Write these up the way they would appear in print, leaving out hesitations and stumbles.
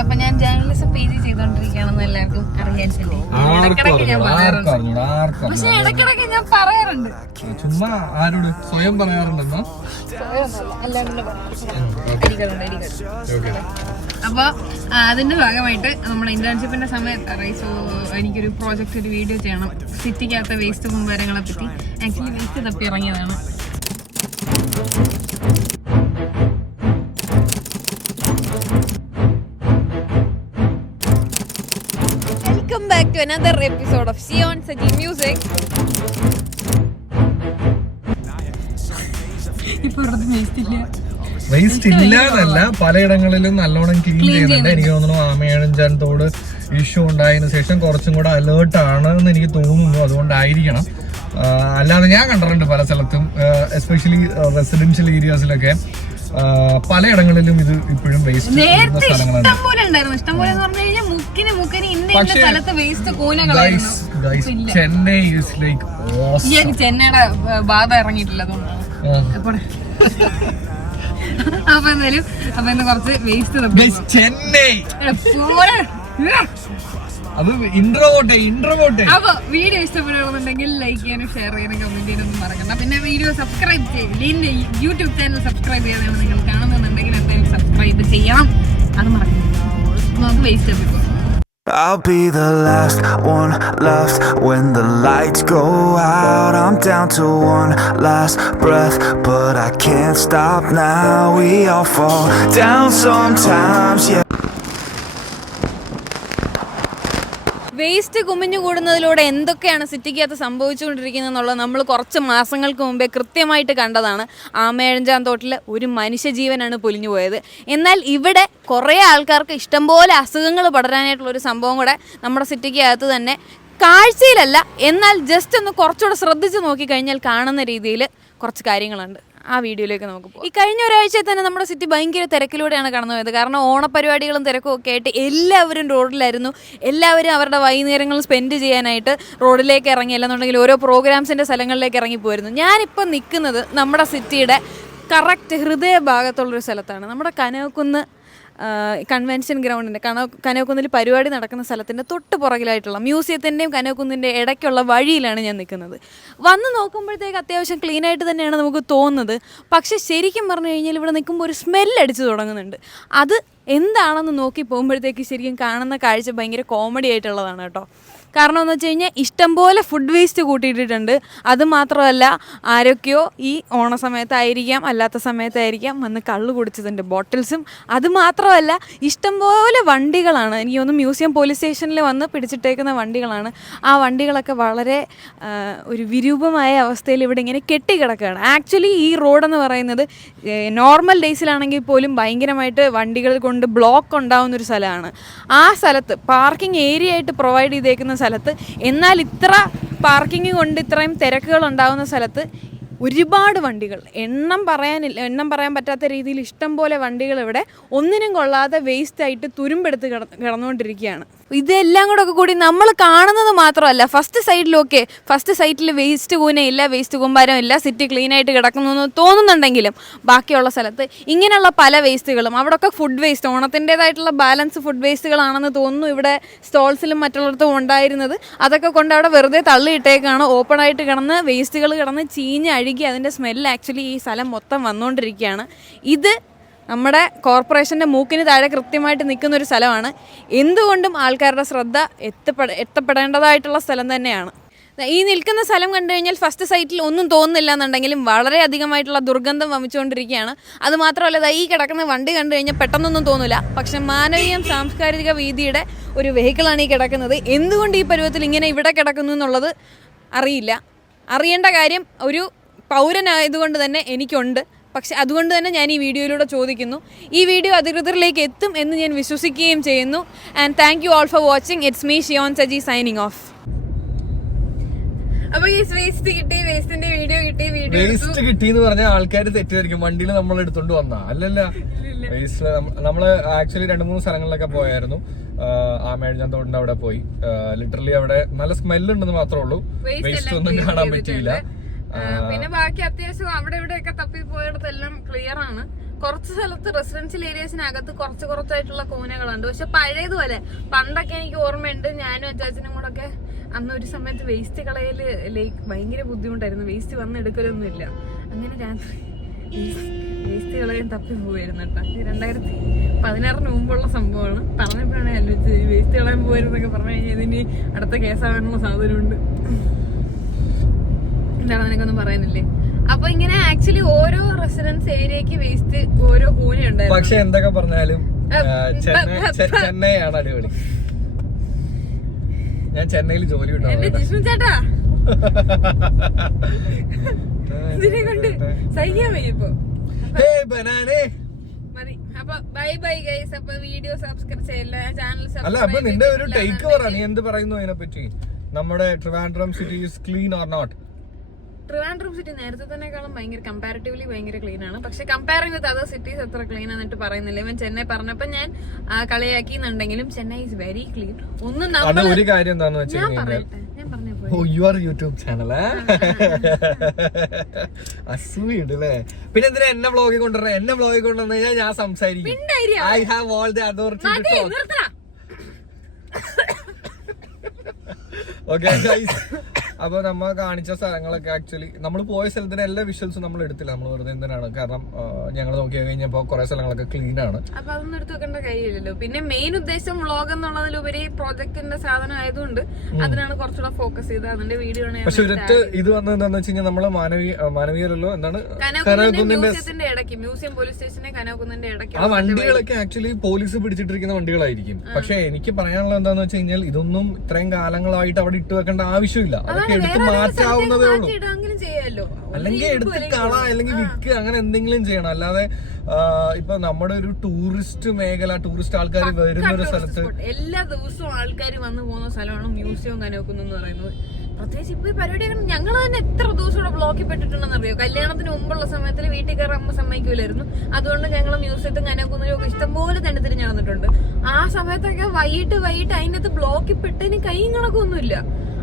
അപ്പൊ ഞാൻ journalism page ചെയ്തോണ്ടിരിക്കുകയാണെന്ന് എല്ലാവർക്കും അറിയാൻ ഇടക്കിടക്ക് ഞാൻ പറയാറുണ്ട്. പക്ഷെ ഇടക്കിടക്ക് ഞാൻ പറയാറുണ്ട്, ചുമ്മാ ആരോട് സ്വയം പറയാറുണ്ടെന്നോ. അപ്പൊ അതിന്റെ ഭാഗമായിട്ട് നമ്മുടെ ഇന്റേൺഷിപ്പിന്റെ സമയത്ത് സോ എനിക്കൊരു പ്രോജക്റ്റ്, ഒരു വീഡിയോ ചെയ്യണം സിറ്റിക്കകത്തെ വേസ്റ്റ് കുമ്പരങ്ങളെ പറ്റി. ആക്ച്വലി വേസ്റ്റ് തപ്പി ഇറങ്ങിയതാണ്. Welcome back to another episode of Sion Saji Music. Waste ഇല്ലാന്നല്ല, പലയിടങ്ങളിലും നല്ലോണം ക്ലീൻ ചെയ്യുന്നുണ്ട്. എനിക്ക് തോന്നുന്നു ആമയഴഞ്ചാൻ തോട് ഇഷ്യൂ ഉണ്ടായതിനു ശേഷം കുറച്ചും കൂടെ അലേർട്ട് ആണെന്ന് എനിക്ക് തോന്നുന്നു. അതുകൊണ്ടായിരിക്കണം. അല്ലാതെ ഞാൻ കണ്ടിട്ടുണ്ട് പല സ്ഥലത്തും, എസ്പെഷ്യലി റെസിഡൻഷ്യൽ ഏരിയാസിലൊക്കെ പലയിടങ്ങളിലും ഇത് ഇപ്പോഴും വേസ്റ്റ് സ്ഥലങ്ങളാണ്. ചെന്നൈ ഈസ് ലൈക്ക് ചെന്നൈയുടെ ബാധ ഇറങ്ങിയിട്ടില്ല. അപ്പൊ എന്തായാലും ഇന്ന് കുറച്ച് വേസ്റ്റ് ചെന്നൈ അത് ഇൻട്രോവോട്ടെ. അപ്പൊ വീഡിയോ ഇഷ്ടപ്പെടുന്നുണ്ടെങ്കിൽ ലൈക്ക് ചെയ്യാനും ഷെയർ ചെയ്യാനും കമന്റ് ചെയ്യാനും മറക്കണ്ട. പിന്നെ വീഡിയോ സബ്സ്ക്രൈബ് ചെയ്യില്ല, എന്റെ യൂട്യൂബ് ചാനൽ സബ്സ്ക്രൈബ് ചെയ്യാതാണ് നിങ്ങൾ കാണുന്നുണ്ടെങ്കിൽ എന്തായാലും സബ്സ്ക്രൈബ് ചെയ്യണം. അത് മറക്കണ്ട. നമുക്ക് waste ആപ്പിപ്പോ. I'll be the last one left when the lights go out. I'm down to one last breath, but I can't stop now. We all fall down sometimes, yeah. Waste കുമിഞ്ഞു കൂടുന്നതിലൂടെ എന്തൊക്കെയാണ് സിറ്റിക്കകത്ത് സംഭവിച്ചുകൊണ്ടിരിക്കുന്നത് എന്നുള്ളത് നമ്മൾ കുറച്ച് മാസങ്ങൾക്ക് മുമ്പേ കൃത്യമായിട്ട് കണ്ടതാണ്. ആമയഴഞ്ചാൻ തോട്ടിൽ ഒരു മനുഷ്യജീവനാണ് പൊലിഞ്ഞു പോയത്. എന്നാൽ ഇവിടെ കുറേ ആൾക്കാർക്ക് ഇഷ്ടംപോലെ അസുഖങ്ങൾ പടരാനായിട്ടുള്ളൊരു സംഭവം കൂടെ നമ്മുടെ സിറ്റിക്കകത്ത് തന്നെ കാഴ്ചയിലല്ല, എന്നാൽ ജസ്റ്റ് ഒന്ന് കുറച്ചുകൂടെ ശ്രദ്ധിച്ച് നോക്കിക്കഴിഞ്ഞാൽ കാണുന്ന രീതിയിൽ കുറച്ച് കാര്യങ്ങളുണ്ട്. ആ വീഡിയോയിലേക്ക് നമുക്ക് പോകാം. ഈ കഴിഞ്ഞ ഒരാഴ്ചയിൽ തന്നെ നമ്മുടെ സിറ്റി ഭയങ്കര തിരക്കിലൂടെയാണ് കടന്നു പോയത്. കാരണം ഓണപരിപാടികളും തിരക്കും ഒക്കെ ആയിട്ട് എല്ലാവരും റോഡിലായിരുന്നു. എല്ലാവരും അവരുടെ വൈകുന്നേരങ്ങൾ സ്പെൻഡ് ചെയ്യാനായിട്ട് റോഡിലേക്ക് ഇറങ്ങി, അല്ലെന്നുണ്ടെങ്കിൽ ഓരോ പ്രോഗ്രാംസിൻ്റെ സ്ഥലങ്ങളിലേക്ക് ഇറങ്ങിപ്പോയിരുന്നു. ഞാനിപ്പോൾ നിൽക്കുന്നത് നമ്മുടെ സിറ്റിയുടെ കറക്റ്റ് ഹൃദയഭാഗത്തുള്ളൊരു സ്ഥലത്താണ്. നമ്മുടെ കനകക്കുന്ന് കൺവെൻഷൻ ഗ്രൗണ്ടിൻ്റെ കനകക്കുന്നിൽ പരിപാടി നടക്കുന്ന സ്ഥലത്തിൻ്റെ തൊട്ട് പുറകിലായിട്ടുള്ള മ്യൂസിയത്തിൻ്റെയും കനകക്കുന്നിൻ്റെ ഇടയ്ക്കുള്ള വഴിയിലാണ് ഞാൻ നിൽക്കുന്നത്. വന്ന് നോക്കുമ്പോഴത്തേക്ക് അത്യാവശ്യം ക്ലീനായിട്ട് തന്നെയാണ് നമുക്ക് തോന്നുന്നത്. പക്ഷേ ശരിക്കും പറഞ്ഞു കഴിഞ്ഞാൽ ഇവിടെ നിൽക്കുമ്പോൾ ഒരു സ്മെല്ലടിച്ച് തുടങ്ങുന്നുണ്ട്. അത് എന്താണെന്ന് നോക്കി പോകുമ്പോഴത്തേക്ക് ശരിക്കും കാണുന്ന കാഴ്ച ഭയങ്കര കോമഡി ആയിട്ടുള്ളതാണ് കേട്ടോ. കാരണം എന്ന് വെച്ച് കഴിഞ്ഞാൽ ഇഷ്ടംപോലെ ഫുഡ് വേസ്റ്റ് കൂട്ടിയിട്ടിട്ടുണ്ട്. അതുമാത്രമല്ല, ആരൊക്കെയോ ഈ ഓണസമയത്തായിരിക്കാം അല്ലാത്ത സമയത്തായിരിക്കാം വന്ന് കള്ള് കുടിച്ചതിൻ്റെ ബോട്ടിൽസും. അതുമാത്രമല്ല, ഇഷ്ടംപോലെ വണ്ടികളാണ്. എനിക്ക് തോന്നുന്നു മ്യൂസിയം പോലീസ് സ്റ്റേഷനിൽ വന്ന് പിടിച്ചിട്ടേക്കുന്ന വണ്ടികളാണ്. ആ വണ്ടികളൊക്കെ വളരെ ഒരു വിരൂപമായ അവസ്ഥയിൽ ഇവിടെ ഇങ്ങനെ കെട്ടിക്കിടക്കുകയാണ്. ആക്ച്വലി ഈ റോഡെന്ന് പറയുന്നത് നോർമൽ ഡേയ്സിലാണെങ്കിൽ പോലും ഭയങ്കരമായിട്ട് വണ്ടികൾ കൊണ്ട് ബ്ലോക്ക് ഉണ്ടാകുന്നൊരു സ്ഥലമാണ്. ആ സ്ഥലത്ത് പാർക്കിംഗ് ഏരിയ ആയിട്ട് പ്രൊവൈഡ് ചെയ്തേക്കുന്ന സ്ഥലത്ത്, എന്നാൽ ഇത്ര പാർക്കിംഗ് കൊണ്ട് ഇത്രയും തിരക്കുകൾ ഉണ്ടാകുന്ന സ്ഥലത്ത് ഒരുപാട് വണ്ടികൾ, എണ്ണം പറയാൻ പറ്റാത്ത രീതിയിൽ ഇഷ്ടം പോലെ വണ്ടികൾ ഇവിടെ ഒന്നിനും കൊള്ളാതെ വേസ്റ്റായിട്ട് തുരുമ്പെടുത്ത് കിടന്നുകൊണ്ടിരിക്കുകയാണ്. ഇതെല്ലാം കൂടി നമ്മൾ കാണുന്നത് മാത്രമല്ല, ഫസ്റ്റ് സൈറ്റിൽ വേസ്റ്റ് കൂനയില്ല, വേസ്റ്റ് കൂമ്പാരമില്ല, സിറ്റി ക്ലീനായിട്ട് കിടക്കുന്നു എന്ന് തോന്നുന്നുണ്ടെങ്കിലും ബാക്കിയുള്ള സ്ഥലത്ത് ഇങ്ങനെയുള്ള പല വേസ്റ്റുകളും, അവിടെയൊക്കെ ഫുഡ് വേസ്റ്റ്, ഓണത്തിൻ്റേതായിട്ടുള്ള ബാലൻസ് ഫുഡ് വേസ്റ്റുകളാണെന്ന് തോന്നുന്നു ഇവിടെ സ്റ്റോൾസിലും മറ്റുള്ളിടത്തും ഉണ്ടായിരുന്നത്. അതൊക്കെ കൊണ്ട് അവിടെ വെറുതെ തള്ളിയിട്ടേക്കാണ്. ഓപ്പണായിട്ട് കിടന്ന് വേസ്റ്റുകൾ കിടന്ന് ചീഞ്ഞ് അഴുകി അതിൻ്റെ സ്മെല്ല് ആക്ച്വലി ഈ സ്ഥലം മൊത്തം വന്നുകൊണ്ടിരിക്കുകയാണ്. ഇത് നമ്മുടെ കോർപ്പറേഷൻ്റെ മൂക്കിന് താഴെ കൃത്യമായിട്ട് നിൽക്കുന്നൊരു സ്ഥലമാണ്. എന്തുകൊണ്ടും ആൾക്കാരുടെ ശ്രദ്ധ എത്തപ്പെടേണ്ടതായിട്ടുള്ള സ്ഥലം തന്നെയാണ്. ഈ നിൽക്കുന്ന സ്ഥലം കണ്ടു കഴിഞ്ഞാൽ ഫസ്റ്റ് സൈറ്റിൽ ഒന്നും തോന്നുന്നില്ല എന്നുണ്ടെങ്കിലും വളരെ അധികമായിട്ടുള്ള ദുർഗന്ധം വമിച്ചുകൊണ്ടിരിക്കുകയാണ്. അതുമാത്രമല്ല, ഈ കിടക്കുന്ന വണ്ടി കണ്ടു കഴിഞ്ഞാൽ പെട്ടെന്നൊന്നും തോന്നില്ല. പക്ഷെ മാനവീയം സാംസ്കാരിക വീതിയുടെ ഒരു വെഹിക്കിളാണ് ഈ കിടക്കുന്നത്. എന്തുകൊണ്ട് ഈ പരുവത്തിൽ ഇങ്ങനെ ഇവിടെ കിടക്കുന്നു എന്നുള്ളത് അറിയില്ല. അറിയേണ്ട കാര്യം ഒരു പൗരനായതുകൊണ്ട് തന്നെ എനിക്കുണ്ട്. പക്ഷെ അതുകൊണ്ട് തന്നെ ഞാൻ ഈ വീഡിയോയിലൂടെ ചോദിക്കുന്നു. ഈ വീഡിയോ അധികൃതരിലേക്ക് എത്തും എന്ന് ഞാൻ വിശ്വസിക്കുകയും ചെയ്യുന്നു. And thank you all for watching. It's me Shiyon Saji signing off. അപ്പൊ ഈ വേസ്റ്റ് കിട്ടിയെന്ന് പറഞ്ഞ ആൾക്കാർ തെറ്റിദ്ധരിക്കും. വണ്ടിയിൽ നമ്മൾ എടുത്തോണ്ട് വന്നാ അല്ലല്ല. വേസ്റ്റ് നമ്മള് ആക്ച്വലി 2-3 സ്ഥലങ്ങളിലൊക്കെ പോയായിരുന്നു. ആമയഴഞ്ചാൻ തോടിന്റെ അവിടെ പോയി. ലിറ്ററലി അവിടെ നല്ല സ്മെല്ലുണ്ടെന്ന് മാത്രമേ ഉള്ളൂ. വേസ്റ്റ് ഒന്നും കാണാൻ പറ്റിയില്ല. പിന്നെ ബാക്കി അത്യാവശ്യം അവിടെ ഇവിടെ ഒക്കെ തപ്പി പോയിടത്തെല്ലാം ക്ലിയർ ആണ്. കുറച്ച് സ്ഥലത്ത് റെസിഡൻഷ്യൽ ഏരിയസിനകത്ത് കുറച്ചായിട്ടുള്ള കൂനകളുണ്ട്. പക്ഷെ പഴയതുപോലെ പണ്ടൊക്കെ എനിക്ക് ഓർമ്മയുണ്ട്, ഞാനും അച്ചാച്ചനും കൂടെ ഒക്കെ അന്ന് ഒരു സമയത്ത് വേസ്റ്റ് കളയല് ലൈക്ക് ഭയങ്കര ബുദ്ധിമുട്ടായിരുന്നു. വേസ്റ്റ് വന്നെടുക്കലൊന്നുമില്ല. അങ്ങനെ രാത്രി വേസ്റ്റ് കളയാൻ തപ്പി പോവായിരുന്നു കേട്ടോ. 2016 മുമ്പുള്ള സംഭവമാണ്. പറഞ്ഞപ്പോഴാണ് ആലോചിച്ചത് വേസ്റ്റ് കളയാൻ പോവായിരുന്നൊക്കെ പറഞ്ഞു കഴിഞ്ഞാൽ ഇതിന് അടുത്ത കേസാവാനുള്ള സാധ്യതയുണ്ട്. എന്താണ് നിനക്കൊന്നും പറയാനില്ലേ? അപ്പൊ ഇങ്ങനെ ആക്ച്വലി ഓരോ റെസിഡൻസ് ഏരിയക്ക് വേസ്റ്റ് ഓരോ കൂനയുണ്ടായിരുന്നു. പക്ഷെ എന്തൊക്കെ പറഞ്ഞാലും ചെന്നൈയാണ് അടിപൊളി. ഞാൻ ചെന്നൈയിൽ ജോലി എന്റെ ജിഷ്ണു ചേട്ടാ ഇതിനെ കൊണ്ട് സഹിക്കാൻ വയ്യ ഇപ്പൊ. മതി. അപ്പൊ ബൈ ബൈ ഗൈസ്. അപ്പൊ വീഡിയോ സബ്സ്ക്രൈബ് ചെയ്യില്ല, ചാനൽ അല്ല. അപ്പൊ നിന്റെ ഒരു ടേക്ക് പറ, നീ എന്ത് പറയുന്നു അതിനെ പറ്റി? നമ്മുടെ Trivandrum city is clean or not? Trivandrum city നേരത്തെ തന്നെക്കാളും കമ്പാരിറ്റീവ്ലി ഭയങ്കര ക്ലീൻ ആണ്. പക്ഷെ കമ്പയറിംഗ് വിത്ത് അതർ സിറ്റീസ് അത്ര ക്ലീൻ എന്നിട്ട് പറയുന്നില്ല. ഇവൻ ചെന്നൈ പറഞ്ഞപ്പോ ഞാൻ കളിയാക്കിന്നുണ്ടെങ്കിലും ചെന്നൈ ഈസ് വെരി ക്ലീൻ. ഒന്നും ഒരു കാര്യം എന്താന്ന് വെച്ചാൽ യൂട്യൂബ് ചാനൽ അസൂയിടല്ലേ. പിന്നെ എന്തിനാ എന്നെ വ്ളോഗിൽ കൊണ്ടുവരണേ? എന്നെ വ്ളോഗിൽ കൊണ്ടുവന്നു കഴിഞ്ഞാൽ ഞാൻ സംസാരിക്കും. I have all the authority to talk. Okay guys, അപ്പൊ നമ്മ കാണിച്ച സ്ഥലങ്ങളൊക്കെ ആക്ച്വലി നമ്മൾ പോയ സ്ഥലത്തിന് എല്ലാ വിഷ്വൽസും നമ്മൾ എടുത്തില്ല. നമ്മൾ വെറുതെ എന്തിനാണ്, കാരണം ഞങ്ങൾ നോക്കി കഴിഞ്ഞപ്പോ കുറെ സ്ഥലങ്ങളൊക്കെ ക്ലീൻ ആണ്. അപ്പൊ അതൊന്നും എടുത്തു വെക്കേണ്ട കാര്യമില്ലല്ലോ. പിന്നെ മെയിൻ ഉദ്ദേശം വ്ളോഗ് എന്നുള്ളതിലുപരി പ്രോജക്റ്റിന്റെ സാധനം ആയതുകൊണ്ട് അതിനാണ് കുറച്ചുകൂടെ ഫോക്കസ് ചെയ്ത് അതിന്റെ വീഡിയോ ആണ്. പക്ഷെ ഒരൊറ്റ ഇത് വന്നത് എന്താന്ന് വെച്ച് കഴിഞ്ഞാൽ നമ്മള് മാനവീയല്ലോ എന്താണ് മ്യൂസിയത്തിന്റെ ഇടയ്ക്ക്, മ്യൂസിയം പോലീസ് സ്റ്റേഷന്റെ കനോകുന്നിന്റെ ഇടയ്ക്ക് ആ വണ്ടികളൊക്കെ ആക്ച്വലി പോലീസ് പിടിച്ചിട്ടിരിക്കുന്ന വണ്ടികളായിരിക്കും. പക്ഷെ എനിക്ക് പറയാനുള്ളത് എന്താന്ന് വെച്ച് കഴിഞ്ഞാൽ ഇതൊന്നും ഇത്രയും കാലങ്ങളായിട്ട് അവിടെ ഇട്ട് വെക്കേണ്ട ആവശ്യമില്ല. അതൊക്കെ എടുത്ത് മാറ്റാവുന്നതേ ഉള്ളൂ. അല്ലെങ്കിൽ എടുത്ത് കള അല്ലെങ്കിൽ വിൽക്കുക, അങ്ങനെ എന്തെങ്കിലും ചെയ്യണം. അല്ലാതെ ഇപ്പൊ നമ്മുടെ ഒരു ടൂറിസ്റ്റ് മേഖല, ടൂറിസ്റ്റ് ആൾക്കാർ വരുന്ന ഒരു സ്ഥലത്ത് എല്ലാ ദിവസവും ആൾക്കാർ വന്നു പോകുന്ന സ്ഥലമാണ് മ്യൂസിയം കനോക്കുന്നു എന്ന് പറയുന്നത്. പ്രത്യേകിച്ച് ഇപ്പൊ ഈ പരിപാടിയൊക്കെ ഞങ്ങൾ തന്നെ എത്ര ദിവസം ഇവിടെ ബ്ലോക്കിൽ പെട്ടിട്ടുണ്ടെന്ന് അറിയോ? കല്യാണത്തിന് മുമ്പുള്ള സമയത്തിൽ വീട്ടിൽ കയറാൻ സമ്മതിക്കൂലായിരുന്നു. അതുകൊണ്ട് ഞങ്ങൾ മ്യൂസിയത്തും കനോക്കുന്നതിനും ഒക്കെ ഇഷ്ടംപോലെ തന്നെ തിരിഞ്ഞു നടന്നിട്ടുണ്ട്. ആ സമയത്തൊക്കെ വൈകിട്ട് അതിനകത്ത് ബ്ലോക്കിൽ പെട്ടതിന് കൈയും കണക്കൊന്നുമില്ല.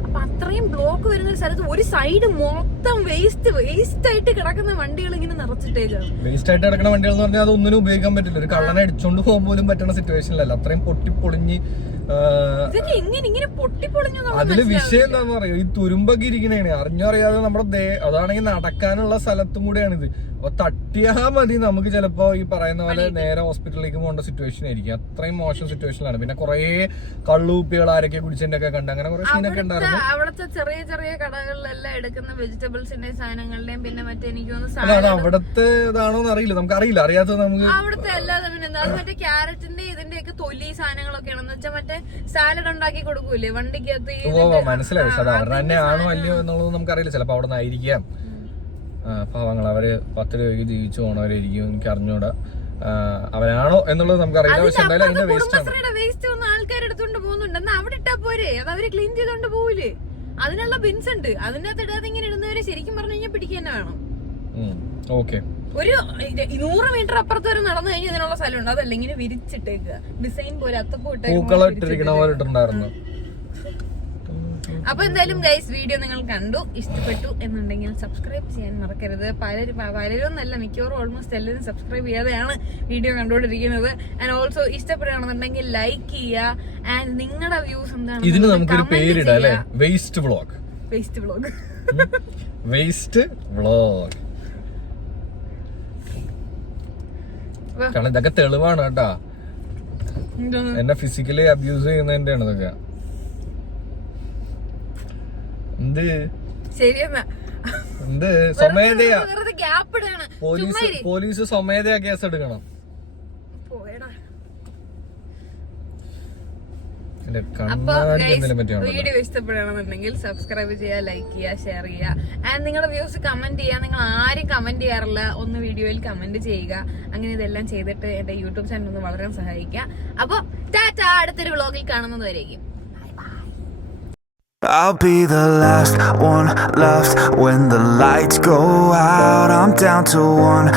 അപ്പൊ അത്രയും ബ്ലോക്ക് വരുന്ന ഒരു സ്ഥലത്ത് ഒരു സൈഡ് മൊത്തം വേസ്റ്റ് ആയിട്ട് കിടക്കുന്ന വണ്ടികൾ ഇങ്ങനെ നിറച്ചിട്ടേക്കാണ്. വേസ്റ്റ് ആയിട്ട് കിടക്കുന്ന വണ്ടികൾ എന്ന് പറഞ്ഞാൽ അത് ഒന്നിനും ഉപയോഗിക്കാൻ പറ്റില്ല. ഒരു കള്ളനെ അടിച്ചോണ്ട് പോകാൻ പോലും പറ്റുന്ന സിറ്റുവേഷനിലല്ല. അത്രയും പൊട്ടിപ്പൊളിഞ്ഞ് അതില് വിഷയം എന്താന്ന് പറയോ, ഈ തുരുമ്പൊക്കെ ഇരിക്കണേണ് അറിഞ്ഞോ അറിയാതെ നമ്മുടെ അതാണെങ്കിൽ നടക്കാനുള്ള സ്ഥലത്തും കൂടെയാണിത്. അപ്പൊ തട്ടിയാ മതി നമുക്ക് ചിലപ്പോ ഈ പറയുന്ന പോലെ നേരെ ഹോസ്പിറ്റലിലേക്ക് പോകേണ്ട സിറ്റുവേഷൻ ആയിരിക്കും. അത്രയും മോശം സിറ്റുവേഷനിലാണ്. പിന്നെ കുറെ കള്ളുകുപ്പികൾ ആരൊക്കെ കുടിച്ചതിന്റെ ഒക്കെ കണ്ട് അങ്ങനെ കുറെ സീനൊക്കെ ഉണ്ടായിരുന്നു. അവിടുത്തെ ചെറിയ ചെറിയ കടകളിലെല്ലാം എടുക്കുന്ന വെജിറ്റബിൾസിന്റെ സാധനങ്ങളുടെയും പിന്നെ മറ്റേ എനിക്ക് അത് അവിടത്തെ ഇതാണോന്ന് അറിയില്ല, നമുക്ക് അറിയില്ല. അറിയാത്തത് നമുക്ക് അവിടുത്തെ അല്ലാതെ അത് മറ്റേ ക്യാരറ്റിന്റെ ഇതിന്റെ ഒക്കെ തൊലി സാധനങ്ങളൊക്കെയാണെന്ന് വെച്ചാൽ മറ്റേ സാലഡ് ഉണ്ടാക്കി കൊടുക്കൂലേ വണ്ടിക്കകത്ത്. മനസ്സിലായി. പക്ഷെ അത് അവരുടെ തന്നെ ആണോ അല്ലയോ എന്നുള്ളത് നമുക്കറിയില്ല. ചിലപ്പോ അവിടെ നിന്നായിരിക്കാം. പാവങ്ങൾ അവര് 10 രൂപയ്ക്ക് ജീവിച്ചു പോണവരായിരിക്കും. എനിക്ക് അറിഞ്ഞൂടാ അവരാണോ എന്നുള്ളത് നമുക്കറിയില്ല. പക്ഷെ എന്തായാലും അതിന്റെ വേസ്റ്റ് ഒന്നും ആൾക്കാരെടുത്തോണ്ട് പോകുന്നുണ്ട്. എന്നാ അവിടെ ഇട്ടാ പോരെ, അത് അവര് ക്ലീൻ ചെയ്തോണ്ട് പോവില്ലേ? അതിനുള്ള ബിൻസ് ഉണ്ട്. അതിന്റെ അകത്ത് ഇടാതെ ഇങ്ങനെ ഇടുന്നവരെ ശരിക്കും പറഞ്ഞു കഴിഞ്ഞാൽ പിടിക്കുക തന്നെ വേണം. ഓക്കെ, ഒരു 100 മീറ്റർ അപ്പുറത്ത് വരെ നടന്നു കഴിഞ്ഞാൽ ഇതിനുള്ള സ്ഥലമുണ്ട്. അതല്ല ഇങ്ങനെ വിരിച്ചിട്ടേക്കുക ഡിസൈൻ പോലെ പൂക്കളിട്ടിരിക്കണ. അപ്പൊ എന്തായാലും ഗൈസ് വീഡിയോ നിങ്ങൾ കണ്ടു, ഇഷ്ടപ്പെട്ടു എന്നുണ്ടെങ്കിൽ സബ്സ്ക്രൈബ് ചെയ്യാൻ മറക്കരുത്. പലരും നല്ല മിക്കവാറും ഓൾമോസ്റ്റ് എല്ലാവരും സബ്സ്ക്രൈബ് ചെയ്യാതെയാണ് വീഡിയോ കണ്ടുകൊണ്ടിരിക്കുന്നത്. ആൻഡ് ഓൾസോ ഇഷ്ടപ്പെടുകയാണെന്നുണ്ടെങ്കിൽ ലൈക്ക് ചെയ്യുക. ആൻഡ് നിങ്ങളുടെ വ്യൂസ് എന്താണ്? ഇതിന് നമുക്കൊരു പേരിടാം അല്ലേ? Waste vlog. കാരണം ഇതൊക്കെ തെളിവാണ് കേട്ടാ. എന്നെ ഫിസിക്കലി അബ്യൂസ് ചെയ്യുന്നതിന്റെ ആണ് ഇതൊക്കെ. എന്ത് സ്വമേധയാ പോലീസ് സ്വമേധയാ കേസ് എടുക്കണം. വീഡിയോ ഇഷ്ടപ്പെടുകയാണെന്നുണ്ടെങ്കിൽ സബ്സ്ക്രൈബ് ചെയ്യുക, ലൈക്ക് ചെയ്യുക, ഷെയർ ചെയ്യുക. ആൻഡ് നിങ്ങളുടെ വ്യൂസ് കമന്റ് ചെയ്യുക. നിങ്ങൾ ആരും കമന്റ് ചെയ്യാറില്ല, ഒന്ന് വീഡിയോയിൽ കമന്റ് ചെയ്യുക. അങ്ങനെ ഇതെല്ലാം ചെയ്തിട്ട് എന്റെ യൂട്യൂബ് ചാനൽ ഒന്ന് വളരാൻ സഹായിക്കുക. അപ്പൊ ടാറ്റ, അടുത്തൊരു വ്ളോഗിൽ കാണുന്നത് വരേക്കും. I'll be the last one left when the lights go out. I'm down to one